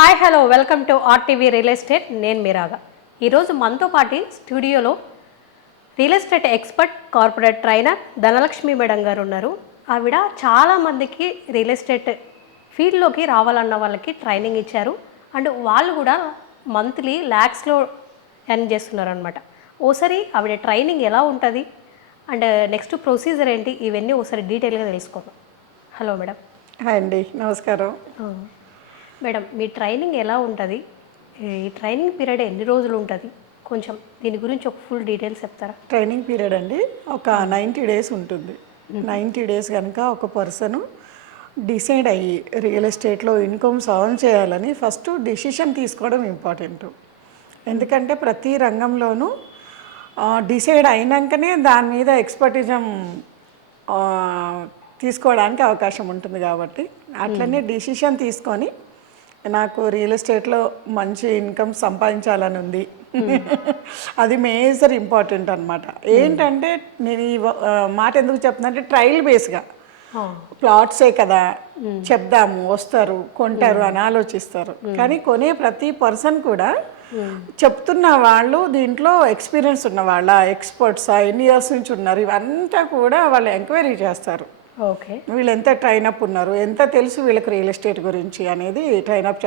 Hi hello welcome to RTV real estate. నేను మీరాగా. ఈరోజు మనతో పాటు స్టూడియోలో real estate expert corporate trainer Dhanalakshmi madam గారు ఉన్నారు. ఆవిడ చాలామందికి రియల్ ఎస్టేట్ ఫీల్డ్లోకి రావాలన్న వాళ్ళకి ట్రైనింగ్ ఇచ్చారు. అండ్ వాళ్ళు కూడా మంత్లీ ల్యాక్స్లో ఎర్న్ చేస్తున్నారు అనమాట. ఓసారి ఆవిడ ట్రైనింగ్ ఎలా ఉంటుంది అండ్ నెక్స్ట్ ప్రొసీజర్ ఏంటి, ఇవన్నీ ఒకసారి డీటెయిల్గా తెలుసుకుందాం. Hello madam. హాయ్ అండి, నమస్కారం. మేడం, మీ ట్రైనింగ్ ఎలా ఉంటుంది? ఈ ట్రైనింగ్ పీరియడ్ ఎన్ని రోజులు ఉంటుంది? కొంచెం దీని గురించి ఒక ఫుల్ డీటెయిల్స్ చెప్తారా? ట్రైనింగ్ పీరియడ్ అండి ఒక 90 డేస్ ఉంటుంది. 90 డేస్ కనుక ఒక పర్సన్ డిసైడ్ అయ్యి రియల్ ఎస్టేట్లో ఇన్కమ్స్ అర్న్ చేయాలని ఫస్ట్ డిసిషన్ తీసుకోవడం ఇంపార్టెంట్. ఎందుకంటే ప్రతి రంగంలోనూ డిసైడ్ అయినాకనే దాని మీద ఎక్స్పర్టిజం తీసుకోవడానికి అవకాశం ఉంటుంది. కాబట్టి అట్లనే డిసిషన్ తీసుకొని నాకు రియల్ ఎస్టేట్లో మంచి ఇన్కమ్ సంపాదించాలని ఉంది, అది మేజర్ ఇంపార్టెంట్ అనమాట. ఏంటంటే నేను ఈ మాట ఎందుకు చెప్తున్నా అంటే ట్రయల్ బేస్గా ప్లాట్సే కదా చెప్దాము, వస్తారు కొంటారు అని ఆలోచిస్తారు. కానీ కొనే ప్రతి పర్సన్ కూడా చెప్తున్న వాళ్ళు దీంట్లో ఎక్స్పీరియన్స్ ఉన్న వాళ్ళ, ఎక్స్పర్ట్సా, ఎన్ని ఇయర్స్ నుంచి ఉన్నారు, ఇవంతా కూడా వాళ్ళు ఎంక్వైరీ చేస్తారు. ఓకే, వీళ్ళు ఎంత ట్రైనప్ ఉన్నారు, ఎంత తెలుసు వీళ్ళకి రియల్ ఎస్టేట్ గురించి అనేది ట్రైనప్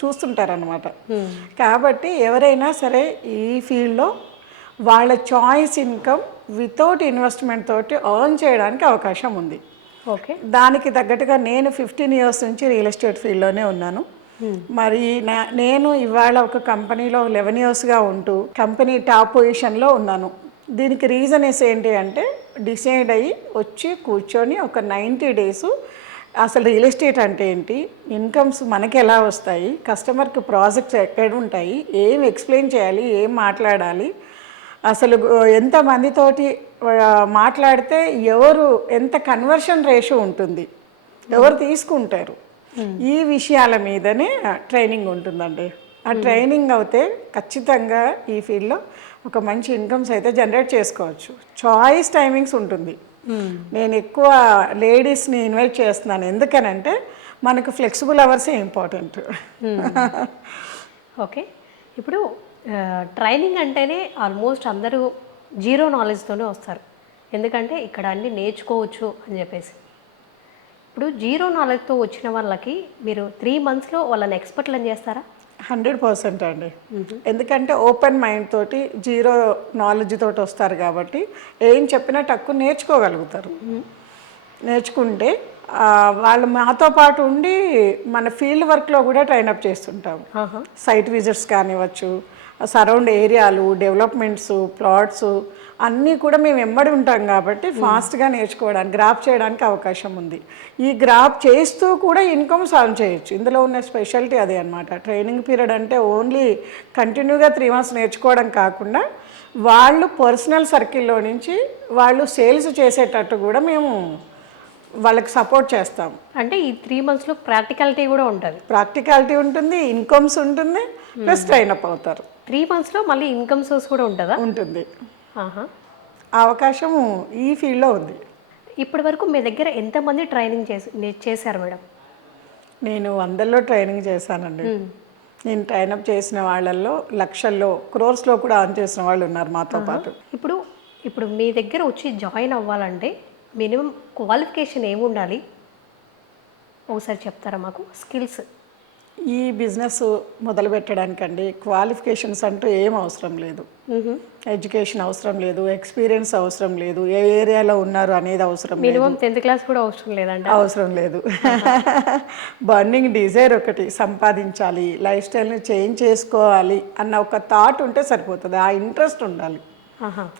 చూస్తుంటారనమాట. కాబట్టి ఎవరైనా సరే ఈ ఫీల్డ్లో వాళ్ళ చాయిస్ ఇన్కమ్ వితౌట్ ఇన్వెస్ట్మెంట్ తోటి ఎర్న్ చేయడానికి అవకాశం ఉంది. ఓకే, దానికి తగ్గట్టుగా నేను 15 ఇయర్స్ నుంచి రియల్ ఎస్టేట్ ఫీల్డ్లోనే ఉన్నాను. మరి నేను ఇవాళ ఒక కంపెనీలో 11 ఇయర్స్గా ఉంటూ కంపెనీ టాప్ పొజిషన్లో ఉన్నాను. దీనికి రీజన్స్ ఏంటి అంటే డిసైడ్ అయ్యి వచ్చి కూర్చొని ఒక 90 డేస్ అసలు రియల్ ఎస్టేట్ అంటే ఏంటి, ఇన్కమ్స్ మనకి ఎలా వస్తాయి, కస్టమర్కి ప్రాజెక్ట్స్ ఎక్కడ ఉంటాయి, ఏం ఎక్స్ప్లెయిన్ చేయాలి, ఏం మాట్లాడాలి, అసలు ఎంతమందితోటి మాట్లాడితే ఎవరు ఎంత కన్వర్షన్ రేషియో ఉంటుంది, ఎవరు తీసుకుంటారు, ఈ విషయాల మీదనే ట్రైనింగ్ ఉంటుందండి. ఆ ట్రైనింగ్ అయితే ఖచ్చితంగా ఈ ఫీల్డ్లో ఒక మంచి ఇన్కమ్స్ అయితే జనరేట్ చేసుకోవచ్చు. చాయిస్ టైమింగ్స్ ఉంటుంది. నేను ఎక్కువ లేడీస్ని ఇన్వైట్ చేస్తున్నాను, ఎందుకనంటే మనకు ఫ్లెక్సిబుల్ అవర్సే ఇంపార్టెంట్. ఓకే, ఇప్పుడు ట్రైనింగ్ అంటేనే ఆల్మోస్ట్ అందరూ జీరో నాలెడ్జ్తోనే వస్తారు. ఎందుకంటే ఇక్కడ అన్నీ నేర్చుకోవచ్చు అని చెప్పేసి. ఇప్పుడు జీరో నాలెడ్జ్తో వచ్చిన వాళ్ళకి మీరు 3 monthsలో వాళ్ళని ఎక్స్పర్ట్లను చేస్తారా? 100% అండి. ఎందుకంటే ఓపెన్ మైండ్ తోటి జీరో నాలెడ్జ్ తోటి వస్తారు కాబట్టి ఏం చెప్పినా తక్కువ నేర్చుకోగలుగుతారు. నేర్చుకుంటే వాళ్ళు మాతో పాటు ఉండి మన ఫీల్డ్ వర్క్లో కూడా ట్రైనప్ చేస్తుంటాము. సైట్ విజిట్స్ కానివ్వచ్చు, సరౌండ్ ఏరియాలు, డెవలప్మెంట్స్, ప్లాట్స్ అన్నీ కూడా మేము వెంబడి ఉంటాం కాబట్టి ఫాస్ట్గా నేర్చుకోవడానికి, గ్రాప్ చేయడానికి అవకాశం ఉంది. ఈ గ్రాప్ చేస్తూ కూడా ఇన్కమ్ సాల్వ్ చేయొచ్చు. ఇందులో ఉన్న స్పెషాలిటీ అదే అనమాట. ట్రైనింగ్ పీరియడ్ అంటే ఓన్లీ కంటిన్యూగా 3 months నేర్చుకోవడం కాకుండా వాళ్ళు పర్సనల్ సర్కిల్లో నుంచి వాళ్ళు సేల్స్ చేసేటట్టు కూడా మేము వాళ్ళకి సపోర్ట్ చేస్తాం. అంటే ఈ 3 monthsలో ప్రాక్టికాలిటీ కూడా ఉంటుంది. ప్రాక్టికాలిటీ ఉంటుంది, ఇన్కమ్స్ ఉంటుంది, ప్లస్ ట్రైనప్ అవుతారు. 3 monthsలో మళ్ళీ ఇన్కమ్ సోర్స్ కూడా ఉంటుందా? ఉంటుంది. అవకాశం ఈ ఫీల్డ్లో ఉంది. ఇప్పటి వరకు మీ దగ్గర ఎంతమంది ట్రైనింగ్ చేశారు మేడం? నేను 100లో ట్రైనింగ్ చేశానండి. నేను ట్రైనప్ చేసిన వాళ్ళల్లో లక్షల్లో, క్రోర్స్లో కూడా ఆన్ చేసిన వాళ్ళు ఉన్నారు మాతో పాటు. ఇప్పుడు మీ దగ్గర వచ్చి జాయిన్ అవ్వాలంటే మినిమం క్వాలిఫికేషన్ ఏముండాలి ఒకసారి చెప్తారా మాకు? స్కిల్స్ ఈ బిజినెస్ మొదలు పెట్టడానికండి క్వాలిఫికేషన్స్ అంటూ ఏం అవసరం లేదు. ఎడ్యుకేషన్ అవసరం లేదు, ఎక్స్పీరియన్స్ అవసరం లేదు, ఏ ఏరియాలో ఉన్నారు అనేది అవసరం లేదు, మినిమం 10th క్లాస్ కూడా అవసరం లేదండి. అవసరం లేదు. బర్నింగ్ డిజైర్ ఒకటి, సంపాదించాలి, లైఫ్ స్టైల్ని చేంజ్ చేసుకోవాలి అన్న ఒక థాట్ ఉంటే సరిపోతుంది. ఆ ఇంట్రెస్ట్ ఉండాలి,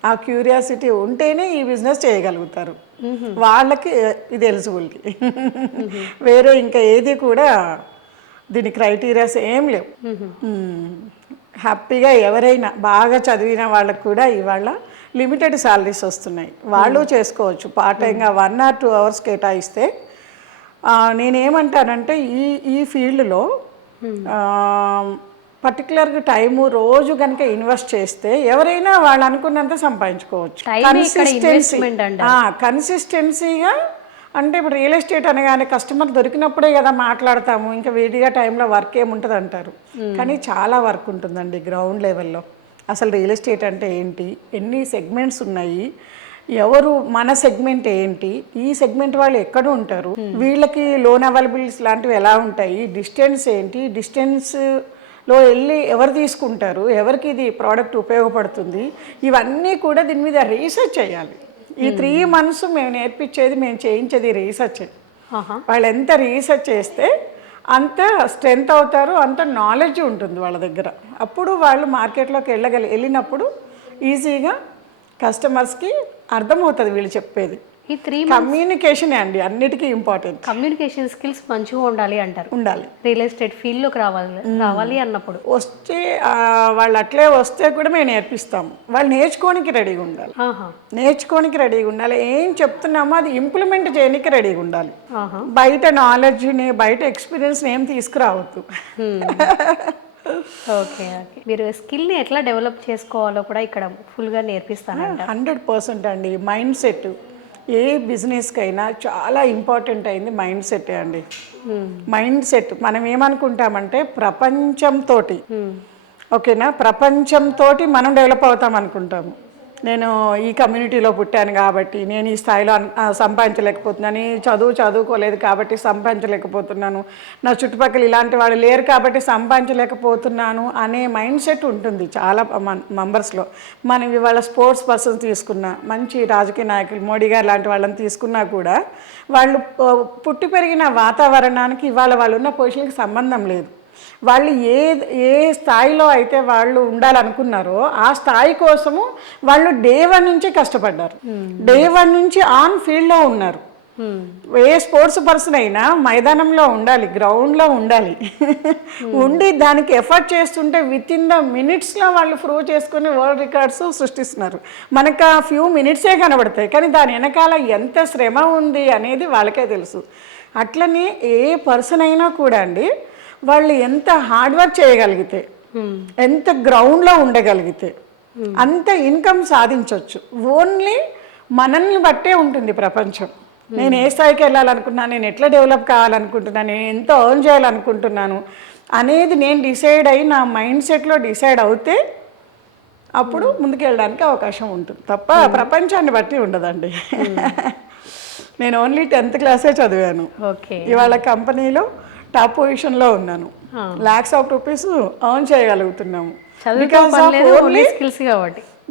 ఆ క్యూరియాసిటీ ఉంటేనే ఈ బిజినెస్ చేయగలుగుతారు. వాళ్ళకి ఇది ఎలిజిబిలిటీ. వేరే ఇంకా ఏది కూడా దీని క్రైటీరియాస్ ఏం లేవు. హ్యాపీగా ఎవరైనా బాగా చదివిన వాళ్ళకు కూడా ఇవాళ లిమిటెడ్ శాలరీస్ వస్తున్నాయి, వాళ్ళు చేసుకోవచ్చు. పార్ట్ టైంగా 1 or 2 hours కేటాయిస్తే నేనేమంటానంటే ఈ ఫీల్డ్లో పర్టికులర్గా టైము రోజు కనుక ఇన్వెస్ట్ చేస్తే ఎవరైనా వాళ్ళు అనుకున్నంత సంపాదించుకోవచ్చు. కన్సిస్టెన్సీగా అంటే ఇప్పుడు రియల్ ఎస్టేట్ అనగానే కస్టమర్ దొరికినప్పుడే కదా మాట్లాడతాము, ఇంకా వేడిగా టైంలో వర్క్ ఏముంటుంది అంటారు. కానీ చాలా వర్క్ ఉంటుందండి గ్రౌండ్ లెవెల్లో. అసలు రియల్ ఎస్టేట్ అంటే ఏంటి, ఎన్ని సెగ్మెంట్స్ ఉన్నాయి, ఎవరు మన సెగ్మెంట్ ఏంటి, ఈ సెగ్మెంట్ వాళ్ళు ఎక్కడ ఉంటారు, వీళ్ళకి లోన్ అవైలబిలిటీస్ లాంటివి ఎలా ఉంటాయి, డిస్టెన్స్ ఏంటి, డిస్టెన్స్లో వెళ్ళి ఎవరు తీసుకుంటారు, ఎవరికి ఇది ప్రోడక్ట్ ఉపయోగపడుతుంది, ఇవన్నీ కూడా దీని మీద రీసెర్చ్ చేయాలి. ఈ 3 months మేము నేర్పించేది, మేము చేయించేది రీసెర్చ్. వాళ్ళు ఎంత రీసెర్చ్ చేస్తే అంత స్ట్రెంత్ అవుతారు, అంత నాలెడ్జ్ ఉంటుంది వాళ్ళ దగ్గర. అప్పుడు వాళ్ళు మార్కెట్లోకి వెళ్ళినప్పుడు ఈజీగా కస్టమర్స్కి అర్థమవుతుంది వీళ్ళు చెప్పేది. ఈ 3 కమ్యూనికేషనే అండి అన్నిటికీ ఇంపార్టెంట్. కమ్యూనికేషన్ స్కిల్స్ మంచిగా ఉండాలి అంటారు. ఉండాలి. రియల్ ఎస్టేట్ ఫీల్డ్లోకి రావాలి అన్నప్పుడు వస్తే వాళ్ళు అట్లే వస్తే కూడా మేము నేర్పిస్తాము. వాళ్ళు నేర్చుకోనికి రెడీగా ఉండాలి. నేర్చుకోనికి రెడీగా ఉండాలి. ఏం చెప్తున్నామో అది ఇంప్లిమెంట్ చేయడానికి రెడీగా ఉండాలి. బయట నాలెడ్జ్ని, బయట ఎక్స్పీరియన్స్ని ఏం తీసుకురావద్దు. Okay okay. మీరు స్కిల్ని ఎట్లా డెవలప్ చేసుకోవాలో కూడా ఇక్కడ ఫుల్గా నేర్పిస్తానంట. 100% అండి. మైండ్ సెట్ ఏ బిజినెస్కైనా చాలా ఇంపార్టెంట్ అయింది మైండ్ సెట్టే అండి. మైండ్ సెట్ మనం ఏమనుకుంటామంటే ప్రపంచంతో, ఓకేనా, ప్రపంచంతో మనం డెవలప్ అవుతాం అనుకుంటాము. నేను ఈ కమ్యూనిటీలో పుట్టాను కాబట్టి నేను ఈ స్థాయిలో సంపాదించలేకపోతున్నాను, చదువుకోలేదు కాబట్టి సంపాదించలేకపోతున్నాను, నా చుట్టుపక్కల ఇలాంటి వాళ్ళు లేరు కాబట్టి సంపాదించలేకపోతున్నాను అనే మైండ్ సెట్ ఉంటుంది చాలా మెంబర్స్లో. మనం ఇవాళ స్పోర్ట్స్ పర్సన్స్ తీసుకున్నా, మంచి రాజకీయ నాయకులు మోడీ గారు లాంటి వాళ్ళని తీసుకున్నా కూడా వాళ్ళు పుట్టి పెరిగిన వాతావరణానికి ఇవాళ వాళ్ళు ఉన్న పొజిషన్కి సంబంధం లేదు. వాళ్ళు ఏ స్థాయిలో అయితే వాళ్ళు ఉండాలనుకున్నారో ఆ స్థాయి కోసము వాళ్ళు డే 1 నుంచి కష్టపడ్డారు. డే 1 నుంచి ఆన్ ఫీల్డ్లో ఉన్నారు. ఏ స్పోర్ట్స్ పర్సన్ అయినా మైదానంలో ఉండాలి, గ్రౌండ్లో ఉండాలి. ఉండి దానికి ఎఫర్ట్ చేస్తుంటే విత్ ఇన్ ద మినిట్స్లో వాళ్ళు ప్రూవ్ చేసుకుని వరల్డ్ రికార్డ్స్ సృష్టిస్తున్నారు. మనకు ఆ ఫ్యూ మినిట్సే కనబడతాయి, కానీ దాని వెనకాల ఎంత శ్రమ ఉంది అనేది వాళ్ళకే తెలుసు. అట్లనే ఏ పర్సన్ అయినా కూడా అండి వాళ్ళు ఎంత హార్డ్ వర్క్ చేయగలిగితే, ఎంత గ్రౌండ్లో ఉండగలిగితే అంత ఇన్కమ్ సాధించవచ్చు. ఓన్లీ మనల్ని బట్టే ఉంటుంది ప్రపంచం. నేను ఏ స్థాయికి వెళ్ళాలనుకున్నాను, నేను ఎట్లా డెవలప్ కావాలనుకుంటున్నాను, నేను ఎంత ఎర్న్ చేయాలనుకుంటున్నాను అనేది నేను డిసైడ్ అయ్యి నా మైండ్ సెట్లో డిసైడ్ అవుతే అప్పుడు ముందుకు వెళ్ళడానికి అవకాశం ఉంటుంది తప్ప ప్రపంచాన్ని బట్టి ఉండదండి. నేను ఓన్లీ 10th క్లాసే చదివాను. ఇవాళ కంపెనీలో టాప్ పొజిషన్లో ఉన్నాను. lakhs of rupees ఎర్న్ చేయగలుగుతున్నాము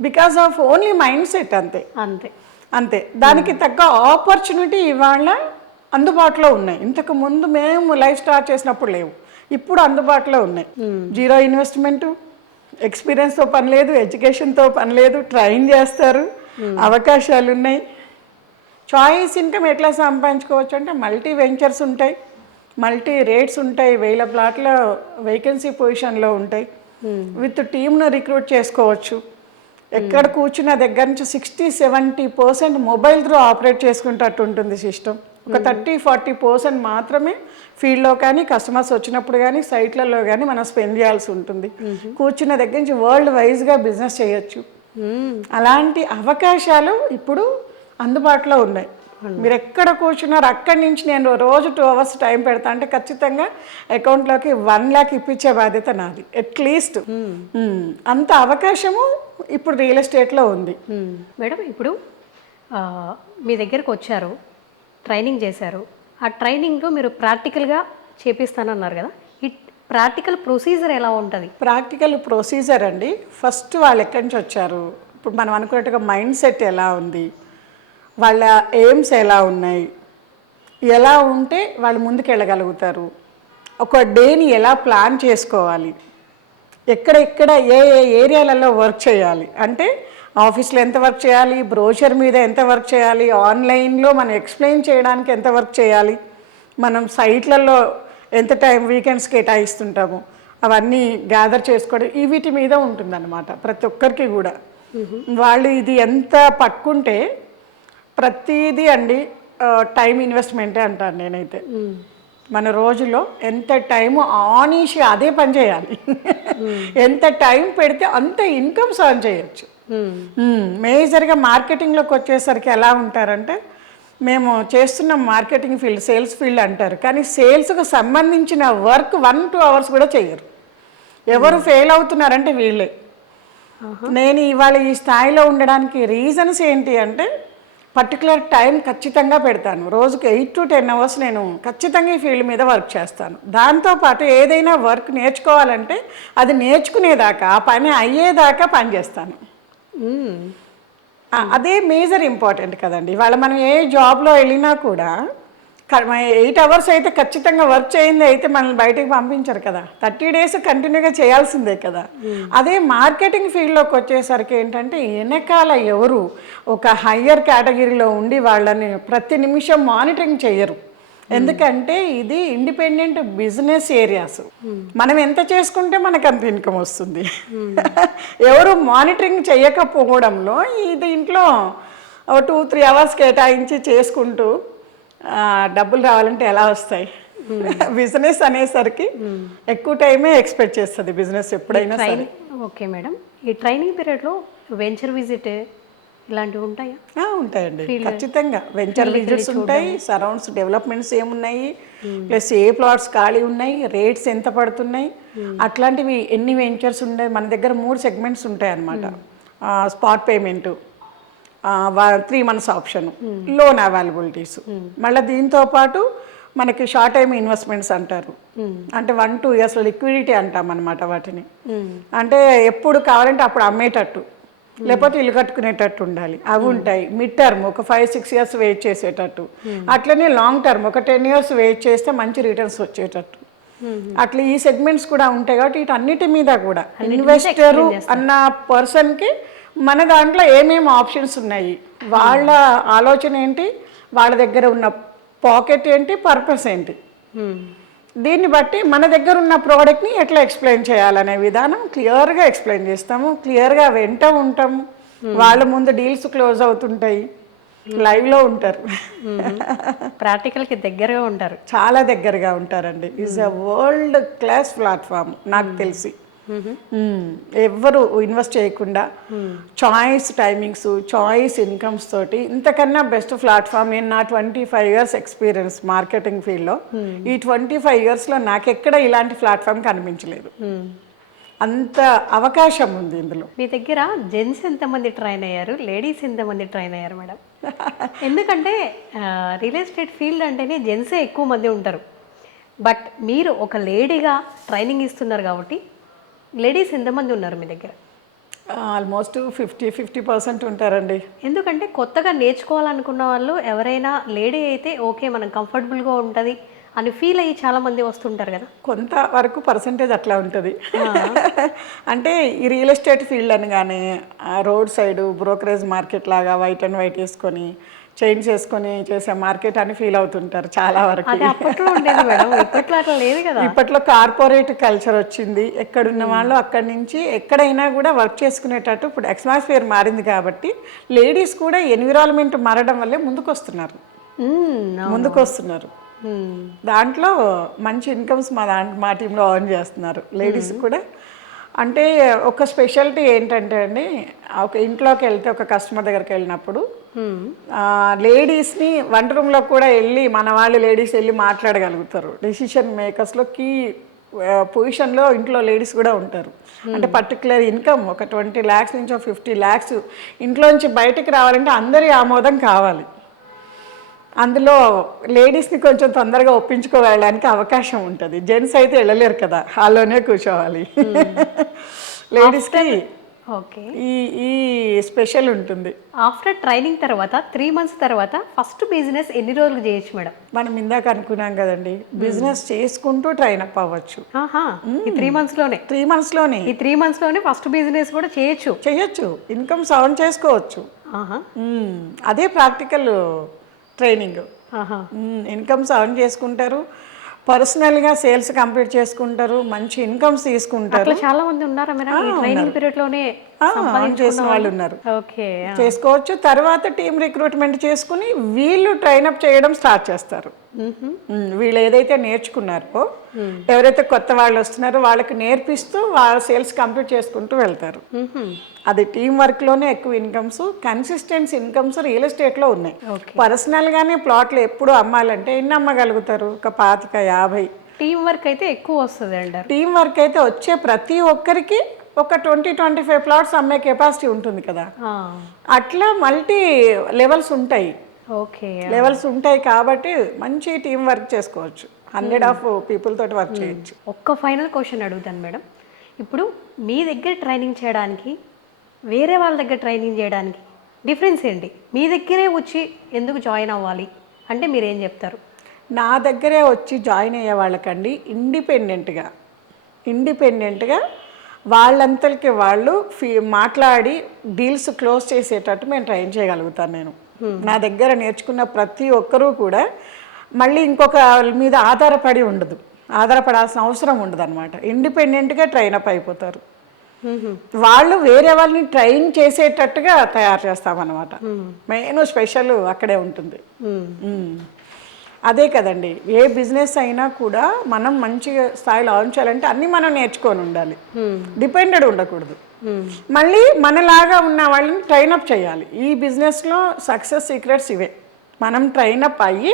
because of only mindset. అంతే. దానికి తగ్గ ఆపర్చునిటీ ఇవాళ అందుబాటులో ఉన్నాయి. ఇంతకు ముందు మేము లైఫ్ స్టార్ట్ చేసినప్పుడు లేవు, ఇప్పుడు అందుబాటులో ఉన్నాయి. 0 ఇన్వెస్ట్మెంటు, ఎక్స్పీరియన్స్తో పని లేదు, ఎడ్యుకేషన్తో పని లేదు, ట్రైన్ చేస్తారు, అవకాశాలు ఉన్నాయి. చాయిస్ ఇన్కమ్ ఎట్లా సంపాదించుకోవచ్చు అంటే మల్టీ వెంచర్స్ ఉంటాయి, మల్టీ రేట్స్ ఉంటాయి, 1000 ప్లాట్ల వేకెన్సీ పొజిషన్లో ఉంటాయి. విత్ టీమ్ను రిక్రూట్ చేసుకోవచ్చు. ఎక్కడ కూర్చున్న దగ్గర నుంచి 60-70% మొబైల్ త్రూ ఆపరేట్ చేసుకుంటట్టు ఉంటుంది సిస్టమ్. ఒక 30-40% మాత్రమే ఫీల్డ్లో కానీ కస్టమర్స్ వచ్చినప్పుడు కానీ సైట్లలో కానీ మనం స్పెండ్ చేయాల్సి ఉంటుంది. కూర్చున్న దగ్గర నుంచి వరల్డ్ వైజ్గా బిజినెస్ చేయొచ్చు. అలాంటి అవకాశాలు ఇప్పుడు అందుబాటులో ఉన్నాయి. మీరు ఎక్కడ కూర్చున్నారు అక్కడి నుంచి నేను రోజు 2 hours టైం పెడతా అంటే ఖచ్చితంగా అకౌంట్లోకి 1 lakh ఇప్పించే బాధ్యత నాది అట్లీస్ట్. అంత అవకాశము ఇప్పుడు రియల్ ఎస్టేట్లో ఉంది. మేడం, ఇప్పుడు మీ దగ్గరకు వచ్చారు, ట్రైనింగ్ చేశారు, ఆ ట్రైనింగ్లో మీరు ప్రాక్టికల్గా చేపిస్తానన్నారు కదా, ఈ ప్రాక్టికల్ ప్రొసీజర్ ఎలా ఉంటుంది? ప్రాక్టికల్ ప్రొసీజర్ అండి, ఫస్ట్ వాళ్ళు ఎక్కడి నుంచి వచ్చారు, ఇప్పుడు మనం అనుకున్నట్టుగా మైండ్ సెట్ ఎలా ఉంది, వాళ్ళ ఎయిమ్స్ ఎలా ఉన్నాయి, ఎలా ఉంటే వాళ్ళు ముందుకు వెళ్ళగలుగుతారు, ఒక డేని ఎలా ప్లాన్ చేసుకోవాలి, ఎక్కడ ఏ ఏరియాలలో వర్క్ చేయాలి, అంటే ఆఫీస్లో ఎంత వర్క్ చేయాలి, బ్రోషర్ మీద ఎంత వర్క్ చేయాలి, ఆన్లైన్లో మనం ఎక్స్ప్లెయిన్ చేయడానికి ఎంత వర్క్ చేయాలి, మనం సైట్లలో ఎంత టైం వీకెండ్స్ కేటాయిస్తుంటాము అవన్నీ గ్యాదర్ చేసుకోవడం, వీటి మీద ఉంటుందన్నమాట ప్రతి ఒక్కరికి కూడా. వాళ్ళు ఇది ఎంత పట్టుకుంటే ప్రతిదీ అండి టైం ఇన్వెస్ట్మెంటే అంటాను నేనైతే. మన రోజులో ఎంత టైము ఆనిషి అదే పని చేయాలి. ఎంత టైం పెడితే అంత ఇన్కమ్ ఎర్న్ చేయొచ్చు. మేజర్గా మార్కెటింగ్లోకి వచ్చేసరికి ఎలా ఉంటారంటే మేము చేస్తున్న మార్కెటింగ్ ఫీల్డ్, సేల్స్ ఫీల్డ్ అంటారు, కానీ సేల్స్కు సంబంధించిన వర్క్ 1-2 అవర్స్ కూడా చేయరు. ఎవరు ఫెయిల్ అవుతున్నారంటే వీళ్ళే. నేను ఇవాళ ఈ స్థాయిలో ఉండడానికి రీజన్స్ ఏంటి అంటే పర్టికులర్ టైం ఖచ్చితంగా పెడతాను. రోజుకి 8 to 10 అవర్స్ నేను ఖచ్చితంగా ఈ ఫీల్డ్ మీద వర్క్ చేస్తాను. దాంతోపాటు ఏదైనా వర్క్ నేర్చుకోవాలంటే అది నేర్చుకునేదాకా, ఆ పని అయ్యేదాకా పని చేస్తాను. అదే మేజర్ ఇంపార్టెంట్ కదండి. ఇవాళ మనం ఏ జాబ్లో వెళ్ళినా కూడా 8 అవర్స్ అయితే ఖచ్చితంగా వర్క్ చేయింది అయితే మనల్ని బయటకు పంపించరు కదా, 30 days కంటిన్యూగా చేయాల్సిందే కదా. అదే మార్కెటింగ్ ఫీల్డ్లోకి వచ్చేసరికి ఏంటంటే వెనకాల ఎవరు ఒక హయ్యర్ కేటగిరీలో ఉండి వాళ్ళని ప్రతి నిమిషం మానిటరింగ్ చేయరు. ఎందుకంటే ఇది ఇండిపెండెంట్ బిజినెస్ ఏరియాస్. మనం ఎంత చేసుకుంటే మనకు అంత ఇన్కమ్ వస్తుంది. ఎవరు మానిటరింగ్ చేయకపోవడంలో ఈ దీంట్లో 2-3 అవర్స్ కేటాయించి చేసుకుంటూ డబ్బులు రావాలంటే ఎలా వస్తాయి? బిజినెస్ అనేసరికి ఎక్కువ టైమే ఎక్స్పెక్ట్ చేస్తుంది బిజినెస్ ఎప్పుడైనా సరే. ఓకే మేడం, ఈ ట్రైనింగ్ పీరియడ్లో వెంచర్ విజిట్ ఇలాంటివి ఉంటాయా? ఉంటాయండి, ఖచ్చితంగా వెంచర్ విజిట్స్ ఉంటాయి. సరౌండ్స్ డెవలప్మెంట్స్ ఏమున్నాయి, ప్లస్ ఏ ప్లాట్స్ ఖాళీ ఉన్నాయి, రేట్స్ ఎంత పడుతున్నాయి, అట్లాంటివి ఎన్ని వెంచర్స్ ఉన్నాయి. మన దగ్గర 3 సెగ్మెంట్స్ ఉంటాయి అన్నమాట. Spot payment, 3 months option, loan availabilities. మళ్ళీ దీంతో పాటు మనకి షార్ట్ టైమ్ ఇన్వెస్ట్మెంట్స్ అంటారు. అంటే 1-2 years లిక్విడిటీ అంటాం అనమాట వాటిని. అంటే ఎప్పుడు కావాలంటే అప్పుడు అమ్మేటట్టు, లేకపోతే ఇల్లు కట్టుకునేటట్టు ఉండాలి, అవి ఉంటాయి. మిడ్ టర్మ్ ఒక 5-6 years వెయిట్ చేసేటట్టు, అట్లనే లాంగ్ టర్మ్ ఒక 10 years వెయిట్ చేస్తే మంచి రిటర్న్స్ వచ్చేటట్టు, అట్లా ఈ సెగ్మెంట్స్ కూడా ఉంటాయి. కాబట్టి వీటన్నిటి మీద కూడా ఇన్వెస్టరు అన్న పర్సన్కి మన దాంట్లో ఏమేమి ఆప్షన్స్ ఉన్నాయి, వాళ్ళ ఆలోచన ఏంటి, వాళ్ళ దగ్గర ఉన్న పాకెట్ ఏంటి, పర్పస్ ఏంటి, దీన్ని బట్టి మన దగ్గర ఉన్న ప్రోడక్ట్ని ఎట్లా ఎక్స్ప్లెయిన్ చేయాలనే విధానం క్లియర్గా ఎక్స్ప్లెయిన్ చేస్తాము. క్లియర్గా వెంట ఉంటాము. వాళ్ళ ముందు డీల్స్ క్లోజ్ అవుతుంటాయి, లైవ్లో ఉంటారు, ప్రాక్టికల్కి దగ్గరగా ఉంటారు, చాలా దగ్గరగా ఉంటారండి. Is a world class platform నాకు తెలిసి. ఎవ్వరు ఇన్వెస్ట్ చేయకుండా చాయిస్ టైమింగ్స్, చాయిస్ ఇన్కమ్స్ తోటి ఇంతకన్నా బెస్ట్ ప్లాట్ఫామ్. నేను నా 25 years ఎక్స్పీరియన్స్ మార్కెటింగ్ ఫీల్డ్లో, ఈ 25 yearsలో నాకెక్కడ ఇలాంటి ప్లాట్ఫామ్ కనిపించలేదు. అంత అవకాశం ఉంది ఇందులో. మీ దగ్గర జెంట్స్ ఎంతమంది ట్రైన్ అయ్యారు, లేడీస్ ఎంతమంది ట్రైన్ అయ్యారు మేడం? ఎందుకంటే రియల్ ఎస్టేట్ ఫీల్డ్ అంటేనే జెంట్సే ఎక్కువ మంది ఉంటారు. బట్ మీరు ఒక లేడీగా ట్రైనింగ్ ఇస్తున్నారు కాబట్టి లేడీస్ ఎంతమంది ఉన్నారు మీ దగ్గర? ఆల్మోస్ట్ 50% ఉంటారండి. ఎందుకంటే కొత్తగా నేర్చుకోవాలనుకున్న వాళ్ళు ఎవరైనా లేడీ అయితే ఓకే మనం కంఫర్టబుల్గా ఉంటుంది అని ఫీల్ అయ్యి చాలామంది వస్తుంటారు కదా. కొంతవరకు పర్సంటేజ్ అట్లా ఉంటుంది. అంటే ఈ రియల్ ఎస్టేట్ ఫీల్డ్ అనగానే రోడ్ సైడ్ బ్రోకరేజ్ మార్కెట్ లాగా వైట్ అండ్ వైట్ వేసుకొని చైన్స్ వేసుకొని చేసే మార్కెట్ అని ఫీల్ అవుతుంటారు చాలా వరకు. ఇప్పట్లో కార్పొరేట్ కల్చర్ వచ్చింది. ఎక్కడున్న వాళ్ళు అక్కడి నుంచి ఎక్కడైనా కూడా వర్క్ చేసుకునేటట్టు ఇప్పుడు అట్మాస్ఫియర్ మారింది. కాబట్టి లేడీస్ కూడా ఎన్విరాన్మెంట్ మారడం వల్లే ముందుకు వస్తున్నారు. దాంట్లో మంచి ఇన్కమ్స్ మా టీంలో ఎర్న్ చేస్తున్నారు లేడీస్ కూడా. అంటే ఒక స్పెషాలిటీ ఏంటంటే అండి, ఒక ఇంట్లోకి వెళ్తే ఒక కస్టమర్ దగ్గరికి వెళ్ళినప్పుడు లేడీస్ని వంట రూమ్లో కూడా వెళ్ళి మన వాళ్ళు లేడీస్ వెళ్ళి మాట్లాడగలుగుతారు. డెసిషన్ మేకర్స్లో కీ పొజిషన్లో ఇంట్లో లేడీస్ కూడా ఉంటారు. అంటే పర్టికులర్ ఇన్కమ్ ఒక 20 lakhs నుంచి 50 lakhs ఇంట్లోంచి బయటకు రావాలంటే అందరి ఆమోదం కావాలి. అందులో లేడీస్ని కొంచెం తొందరగా ఒప్పించుకోవడానికి అవకాశం ఉంటుంది. జెంట్స్ అయితే వెళ్ళలేరు కదా, హాల్లోనే కూర్చోవాలి. లేడీస్కి ఓకే ఈ స్పెషల్ ఉంటుంది. ఆఫ్టర్ ట్రైనింగ్ తర్వాత 3 months తర్వాత ఫస్ట్ బిజినెస్ ఎన్ని రోజులు చేయొచ్చు మేడం? మనం ఇందాక అనుకున్నాం కదండి, బిజినెస్ చేసుకుంటూ ట్రైన్ అప్ అవ్వచ్చు. ఈ 3 monthsలోనే 3 monthsలోనే ఫస్ట్ బిజినెస్ కూడా చేయొచ్చు. ఇన్కమ్స్ ఎర్న్ చేసుకోవచ్చు. అదే ప్రాక్టికల్ ట్రైనింగ్. ఇన్కమ్స్ ఎర్న్ చేసుకుంటారు, పర్సనల్గా సేల్స్ కంప్లీట్ చేసుకుంటారు, మంచి ఇన్కమ్స్ తీసుకుంటారు. చాలా మంది ఉన్నారా మేడం ఈ ట్రైనింగ్ పీరియడ్లోనే earn చేసిన వాళ్ళు ఉన్నారు. ఓకే. చేసుకోవచ్చు. తర్వాత టీం రిక్రూట్మెంట్ చేసుకుని వీళ్ళు ట్రైనప్ చేయడం స్టార్ట్ చేస్తారు. వీళ్ళు ఏదైతే నేర్చుకున్నారో, ఎవరైతే కొత్త వాళ్ళు వస్తున్నారో వాళ్ళకి నేర్పిస్తూ వాళ్ళ సేల్స్ కంప్లీట్ చేసుకుంటూ వెళ్తారు. అది టీం వర్క్లోనే ఎక్కువ ఇన్కమ్స్, కన్సిస్టెన్సీ ఇన్కమ్స్ రియల్ ఎస్టేట్లో ఉన్నాయి. పర్సనల్గానే ప్లాట్లు ఎప్పుడు అమ్మాలంటే ఎన్ని అమ్మగలుగుతారు? ఒక 25-50. టీం వర్క్ అయితే ఎక్కువ వస్తుంది అంటారు. టీం వర్క్ అయితే వచ్చే ప్రతి ఒక్కరికి ఒక 20-25 ప్లాట్స్ అమ్మే కెపాసిటీ ఉంటుంది కదా. అట్లా మల్టీ లెవెల్స్ ఉంటాయి. ఓకే. లెవెల్స్ ఉంటాయి కాబట్టి మంచి టీం వర్క్ చేసుకోవచ్చు. 100 ఆఫ్ పీపుల్ తోటి వర్క్ చేయొచ్చు. ఒక్క ఫైనల్ క్వశ్చన్ అడుగుతాను మేడం. ఇప్పుడు మీ దగ్గర ట్రైనింగ్ చేయడానికి వేరే వాళ్ళ దగ్గర ట్రైనింగ్ చేయడానికి డిఫరెన్స్ ఏంటి? మీ దగ్గరే వచ్చి ఎందుకు జాయిన్ అవ్వాలి అంటే మీరు ఏం చెప్తారు? నా దగ్గరే వచ్చి జాయిన్ అయ్యే వాళ్ళకండి ఇండిపెండెంట్గా వాళ్ళంతటికి వాళ్ళు మాట్లాడి డీల్స్ క్లోజ్ చేసేటట్టు మేము ట్రైన్ చేయగలుగుతాను. నేను నా దగ్గర నేర్చుకున్న ప్రతి ఒక్కరూ కూడా మళ్ళీ ఇంకొక మీద ఆధారపడాల్సిన అవసరం ఉండదు అనమాట. ఇండిపెండెంట్గా ట్రైనప్ అయిపోతారు. వాళ్ళు వేరే వాళ్ళని ట్రైన్ చేసేటట్టుగా తయారు చేస్తామన్నమాట. మెయిన్ స్పెషల్ అక్కడే ఉంటుంది. అదే కదండి, ఏ బిజినెస్ అయినా కూడా మనం మంచి స్థాయిలో ఆన్ చేయాలంటే అన్నీ మనం నేర్చుకొని ఉండాలి, డిపెండెడ్ ఉండకూడదు. మళ్ళీ మనలాగా ఉన్న వాళ్ళని ట్రైనప్ చేయాలి. ఈ బిజినెస్లో సక్సెస్ సీక్రెట్స్ ఇవే. మనం ట్రైనప్ అయ్యి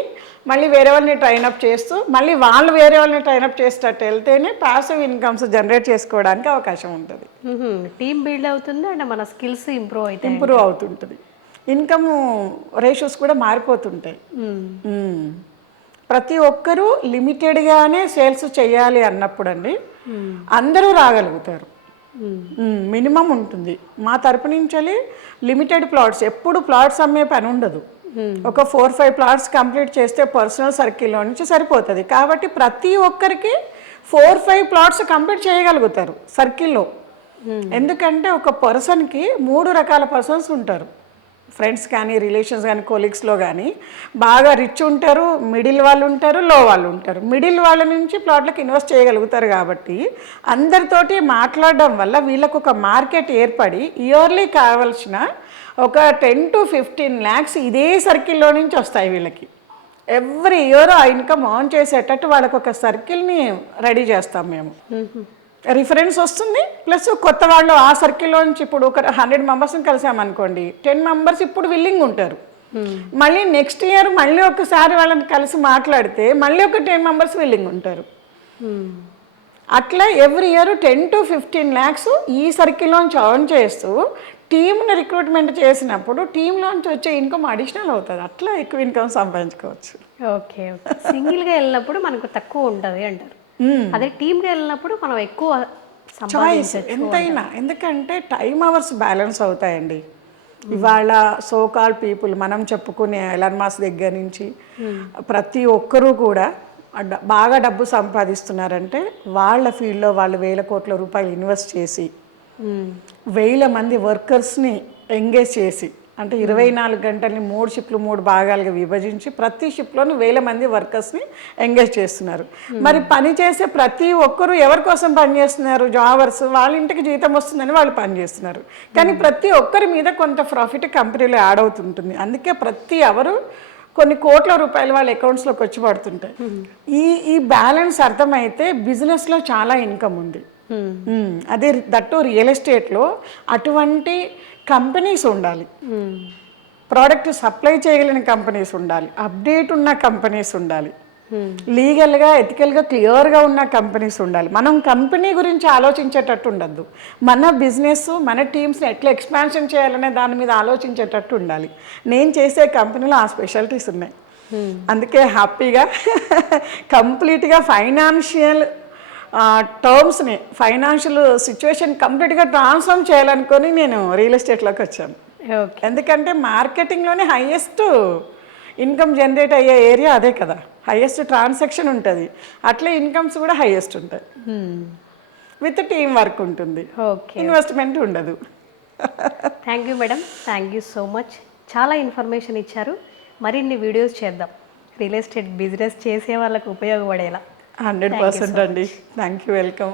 మళ్ళీ వేరే వాళ్ళని ట్రైనప్ చేస్తూ మళ్ళీ వాళ్ళు వేరే వాళ్ళని ట్రైనప్ చేసేటట్టు వెళ్తేనే పాసివ్ ఇన్కమ్స్ జనరేట్ చేసుకోవడానికి అవకాశం ఉంటుంది. టీమ్ బిల్డ్ అవుతుంది అండ్ మన స్కిల్స్ ఇంప్రూవ్ అవుతుంటుంది. ఇన్కమ్ రేషియోస్ కూడా మారిపోతుంటాయి. ప్రతి ఒక్కరూ లిమిటెడ్గానే సేల్స్ చేయాలి అన్నప్పుడు అండి అందరూ రాగలుగుతారు. మినిమం ఉంటుంది. మా తరపు నుంచి లిమిటెడ్ ప్లాట్స్, ఎప్పుడు ప్లాట్స్ అమ్మే పని ఉండదు. ఒక 4-5 ప్లాట్స్ కంప్లీట్ చేస్తే పర్సనల్ సర్కిల్లో నుంచి సరిపోతుంది. కాబట్టి ప్రతి ఒక్కరికి 4-5 ప్లాట్స్ కంప్లీట్ చేయగలుగుతారు సర్కిల్లో. ఎందుకంటే ఒక పర్సన్కి 3 రకాల పర్సన్స్ ఉంటారు. ఫ్రెండ్స్ కానీ, రిలేషన్స్ కానీ, కొలీగ్స్లో కానీ బాగా రిచ్ ఉంటారు, మిడిల్ వాళ్ళు ఉంటారు, లో వాళ్ళు ఉంటారు. మిడిల్ వాళ్ళ నుంచి ప్లాట్లకు ఇన్వెస్ట్ చేయగలుగుతారు. కాబట్టి అందరితోటి మాట్లాడడం వల్ల వీళ్ళకు ఒక మార్కెట్ ఏర్పడి ఇయర్లీ కావాల్సిన ఒక 10 to 15 lakhs ఇదే సర్కిల్లో నుంచి వస్తాయి వీళ్ళకి. ఎవ్రీ ఇయర్ ఆ ఇన్కమ్ ఆన్ చేసేటట్టు వాళ్ళకు ఒక సర్కిల్ని రెడీ చేస్తాం మేము. రిఫరెన్స్ వస్తుంది, ప్లస్ కొత్త వాళ్ళు ఆ సర్కిల్లో నుంచి ఇప్పుడు ఒక 100 మెంబర్స్ని కలిసామనుకోండి, 10 మెంబర్స్ ఇప్పుడు విల్లింగ్ ఉంటారు. మళ్ళీ నెక్స్ట్ ఇయర్ మళ్ళీ ఒకసారి వాళ్ళని కలిసి మాట్లాడితే మళ్ళీ ఒక 10 మెంబర్స్ విల్లింగ్ ఉంటారు. అట్లా ఎవ్రీ ఇయర్ 10 to 15 lakhs ఈ సర్కిల్లోంచి ఆన్ చేస్తూ టీమ్ని రిక్రూట్మెంట్ చేసినప్పుడు టీంలోంచి వచ్చే ఇన్కమ్ అడిషనల్ అవుతుంది. అట్లా ఎక్కువ ఇన్కమ్ సంపాదించుకోవచ్చు. ఓకే. సింగిల్గా వెళ్ళినప్పుడు మనకు తక్కువ ఉంటుంది అంటారు. అదే టీమ్గా వెళ్ళినప్పుడు మనం ఎక్కువ చాయిస్ ఎంతైనా, ఎందుకంటే టైం అవర్స్ బ్యాలెన్స్ అవుతాయండి. ఇవాళ సోకాల్ పీపుల్ మనం చెప్పుకునే ఎలాన్ మస్క్ దగ్గర నుంచి ప్రతి ఒక్కరూ కూడా బాగా డబ్బు సంపాదిస్తున్నారంటే వాళ్ళ ఫీల్డ్లో వాళ్ళు 1000 కోట్ల రూపాయలు ఇన్వెస్ట్ చేసి 1000 మంది వర్కర్స్ని ఎంగేజ్ చేసి, అంటే 24 గంటల్ని 3 షిఫ్ట్లు 3 భాగాలుగా విభజించి ప్రతి షిఫ్ట్లోనూ 1000 మంది వర్కర్స్ని ఎంగేజ్ చేస్తున్నారు. మరి పని చేసే ప్రతి ఒక్కరూ ఎవరి కోసం పనిచేస్తున్నారు? జాబర్స్. వాళ్ళ ఇంటికి జీతం వస్తుందని వాళ్ళు పనిచేస్తున్నారు. కానీ ప్రతి ఒక్కరి మీద కొంత ప్రాఫిట్ కంపెనీలో యాడ్ అవుతుంటుంది. అందుకే ప్రతి అవరు కొన్ని కోట్ల రూపాయలు వాళ్ళ అకౌంట్స్లోకి వచ్చి పడుతుంటాయి. ఈ బ్యాలెన్స్ అర్థమైతే బిజినెస్లో చాలా ఇన్కమ్ ఉంది. అదే దట్టు రియల్ ఎస్టేట్లో అటువంటి కంపెనీస్ ఉండాలి, ప్రోడక్ట్ సప్లై చేయగలిగిన కంపెనీస్ ఉండాలి, అప్డేట్ ఉన్న కంపెనీస్ ఉండాలి, లీగల్గా ఎథికల్గా క్లియర్గా ఉన్న కంపెనీస్ ఉండాలి. మనం కంపెనీ గురించి ఆలోచించేటట్టు ఉండద్దు, మన బిజినెస్ మన టీమ్స్ని ఎట్లా ఎక్స్పాన్షన్ చేయాలనే దాని మీద ఆలోచించేటట్టు ఉండాలి. నేను చేసే కంపెనీలో ఆ స్పెషాలిటీస్ ఉన్నాయి. అందుకే హ్యాపీగా కంప్లీట్గా ఫైనాన్షియల్ టర్మ్స్ని, ఫైనాన్షియల్ సిచ్యువేషన్ కంప్లీట్గా ట్రాన్స్ఫార్మ్ చేయాలనుకొని నేను రియల్ ఎస్టేట్లోకి వచ్చాను. ఎందుకంటే మార్కెటింగ్లోనే హైయెస్ట్ ఇన్కమ్ జనరేట్ అయ్యే ఏరియా అదే కదా, హైయెస్ట్ ట్రాన్సాక్షన్ ఉంటుంది, అట్లే ఇన్కమ్స్ కూడా హైయెస్ట్ ఉంటాయి. విత్ టీమ్ వర్క్ ఉంటుంది, ఇన్వెస్ట్మెంట్ ఉండదు. Thank you madam, thank you so much. చాలా ఇన్ఫర్మేషన్ ఇచ్చారు. మరిన్ని వీడియోస్ చేద్దాం రియల్ ఎస్టేట్ బిజినెస్ చేసే వాళ్ళకు ఉపయోగపడేలా. 100% అండి. Thank you, welcome.